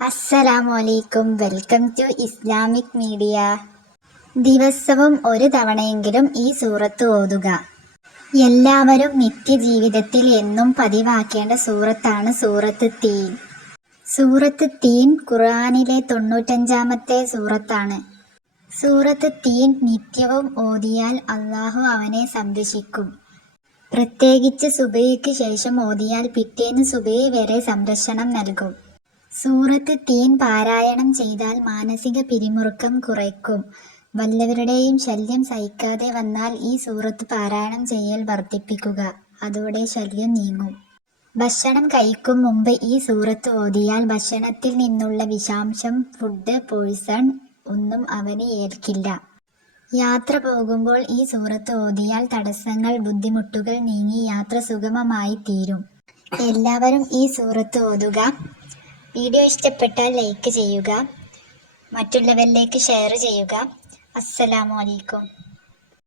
അസ്സലാമു അലൈക്കും welcome to Islamic media. ദിവസവും ഒരു തവണയെങ്കിലും ഈ സൂറത്ത് ഓതുക. എല്ലാവരും നിത്യജീവിതത്തിൽ എന്നും പതിവാക്കേണ്ട സൂറത്താണ് സൂറത്ത് തീൻ. സൂറത്ത് തീൻ ഖുർആനിലെ തൊണ്ണൂറ്റഞ്ചാമത്തെ സൂറത്താണ്. സൂറത്ത് തീൻ നിത്യവും ഓതിയാൽ അള്ളാഹു അവനെ സംരക്ഷിക്കും. പ്രത്യേകിച്ച് സുബയ്ക്ക് ശേഷം ഓതിയാൽ പിറ്റേന്ന് സുബൈ വരെ സംരക്ഷണം നൽകും. സൂറത്ത് തീൻ പാരായണം ചെയ്താൽ മാനസിക പിരിമുറുക്കം കുറയ്ക്കും. വല്ലവരുടെയും ശല്യം സഹിക്കാതെ വന്നാൽ ഈ സൂറത്ത് പാരായണം ചെയ്യൽ വർദ്ധിപ്പിക്കുക. അതോടെ ശല്യം നീങ്ങും. ഭക്ഷണം കഴിക്കും മുമ്പ് ഈ സൂറത്ത് ഓതിയാൽ ഭക്ഷണത്തിൽ നിന്നുള്ള വിഷാംശം ഫുഡ് പോയിസൺ ഒന്നും അവന് ഏൽക്കില്ല. യാത്ര പോകുമ്പോൾ ഈ സൂറത്ത് ഓതിയാൽ തടസ്സങ്ങൾ ബുദ്ധിമുട്ടുകൾ നീങ്ങി യാത്ര സുഗമമായി തീരും. എല്ലാവരും ഈ സൂറത്ത് ഓതുക. വീഡിയോ ഇഷ്ടപ്പെട്ടാൽ ലൈക്ക് ചെയ്യുക. മറ്റുള്ളവരിലേക്ക് ഷെയർ ചെയ്യുക. അസ്സലാമു അലൈക്കും.